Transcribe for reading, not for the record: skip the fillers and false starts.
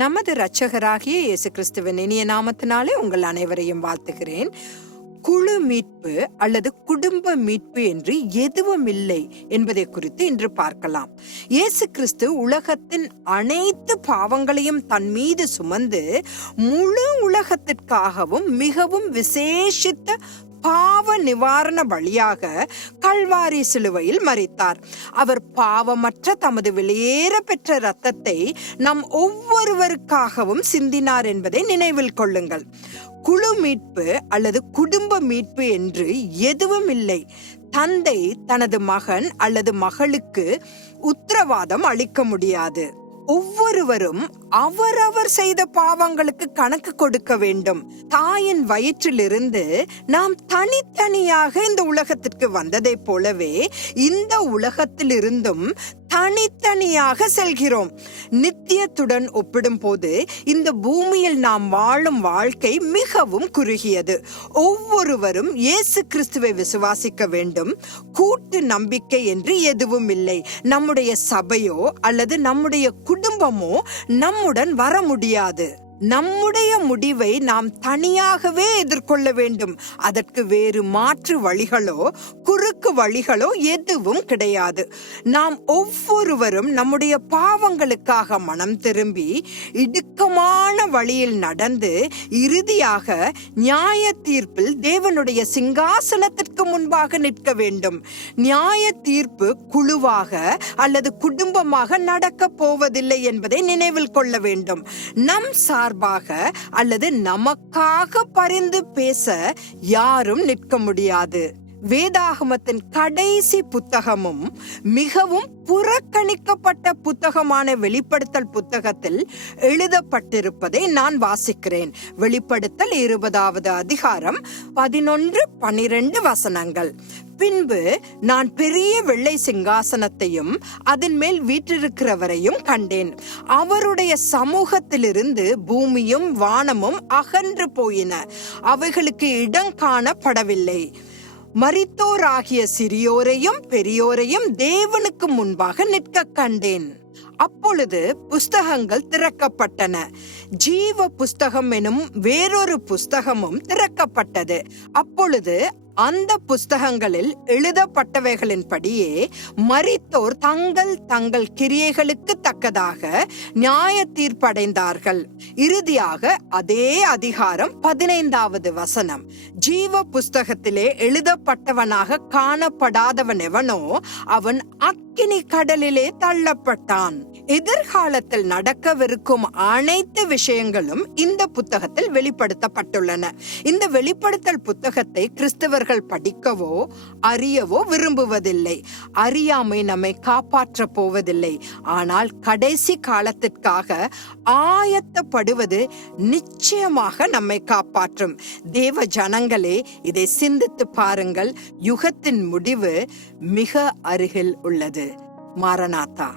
நமது இரட்சகராகிய இயேசு கிறிஸ்துவின் இனிய நாமத்தினாலே உங்கள் அனைவரையும் வாழ்த்துகிறேன். குழு மீட்பு அல்லது குடும்ப மீட்பு என்று எதுவும் இல்லை என்பதை குறித்து இன்று பார்க்கலாம். இயேசு கிறிஸ்து உலகத்தின் அனைத்து பாவங்களையும் தன் மீது சுமந்து முழு உலகத்திற்காகவும் மிகவும் விசேஷித்த பாவ நிவாரண பலியாக கல்வாரி சிலுவையில் மரித்தார். அவர் பாவமற்ற தமது வெளியேற பெற்ற இரத்தத்தை நம் ஒவ்வொருவருக்காகவும் சிந்தினார் என்பதை நினைவில் கொள்ளுங்கள். குழு மீட்பு அல்லது குடும்ப மீட்பு என்று எதுவும் இல்லை. தந்தை தனது மகன் அல்லது மகளுக்கு உத்தரவாதம் அளிக்க முடியாது. ஒவ்வொருவரும் அவரவர் செய்த பாவங்களுக்கு கணக்கு கொடுக்க வேண்டும். தாயின் வயிற்றிலிருந்து நாம் தனித்தனியாக இந்த உலகத்திற்கு வந்ததை போலவே இந்த உலகத்திலிருந்தும் தனித்தனியாக செல்கிறோம். நித்தியத்துடன் ஒப்பிடும் போது இந்த பூமியில் நாம் வாழும் வாழ்க்கை மிகவும் குறுகியது. ஒவ்வொருவரும் இயேசு கிறிஸ்துவை விசுவாசிக்க வேண்டும். கூட்டு நம்பிக்கை என்று எதுவும் இல்லை. நம்முடைய சபையோ அல்லது நம்முடைய குடும்பமோ நம்முடன் வர முடியாது. நம்முடைய முடிவை நாம் தனியாகவே எதிர்கொள்ள வேண்டும். அதற்கு வேறு மாற்று வழிகளோ குறுக்கு வழிகளோ எதுவும் கிடையாது. நாம் ஒவ்வொருவரும் நம்முடைய பாவங்களுக்காக மனம் திரும்பி இடுக்கமான வழியில் நடந்து இறுதியாக நியாய தீர்ப்பில் தேவனுடைய சிங்காசனத்திற்கு முன்பாக நிற்க வேண்டும். நியாய தீர்ப்பு குழுவாக அல்லது குடும்பமாக நடக்க போவதில்லை என்பதை நினைவில் கொள்ள வேண்டும். நம் அல்லது நமக்காக பரிந்து பேச யாரும் நிற்க முடியாது. வேதாகமத்தின் கடைசி புத்தகமும் மிகவும் புறக்கணிக்கப்பட்ட புத்தகமான வெளிப்படுத்தல் புத்தகத்தில் எழுதப்பட்டிருப்பதை நான் வாசிக்கிறேன். வெளிப்படுத்தல் 20வது அதிகாரம் 11-12 வசனங்கள். பின்பு நான் பெரிய வெள்ளை சிங்காசனத்தையும் அதன் மேல் வீற்றிருக்கிறவரையும் கண்டேன். அவருடைய சமூகத்திலிருந்து பூமியும் வானமும் அகன்று போயின. அவைகளுக்கு இடம் காணப்படவில்லை. மரித்தோராகிய சிறியோரையும் பெரியோரையும் தேவனுக்கு முன்பாக நிற்க கண்டேன். அப்பொழுது புஸ்தகங்கள் திறக்கப்பட்டன. ஜீவ புஸ்தகம் எனும் வேறொரு புஸ்தகமும் திறக்கப்பட்டது. அப்பொழுது அந்த புஸ்தகங்களில் எழுதப்பட்டவைகளின்படியே மரித்தோர் தங்கள் தங்கள் கிரியைகளுக்கு தக்கதாக நியாய தீர்ப்படைந்தார்கள். இறுதியாக அதே அதிகாரம் 15வது வசனம். ஜீவ புஸ்தகத்திலே எழுதப்பட்டவனாக காணப்படாதவன் எவனோ அவன் அக்கினி கடலிலே தள்ளப்பட்டான். எதிர்காலத்தில் நடக்கவிருக்கும் அனைத்து விஷயங்களும் இந்த புத்தகத்தில் வெளிப்படுத்தப்பட்டுள்ளன. இந்த வெளிப்படுத்தல் புத்தகத்தை கிறிஸ்தவர்கள் படிக்கவோ அறியவோ விரும்புவதில்லை. அறியாமை நம்மை காப்பாற்ற போவதில்லை. ஆனால் கடைசி காலத்திற்காக ஆயத்தப்படுவது நிச்சயமாக நம்மை காப்பாற்றும். தேவ ஜனங்களே, இதை சிந்தித்து பாருங்கள். யுகத்தின் முடிவு மிக அருகில் உள்ளது. மாரநாதா.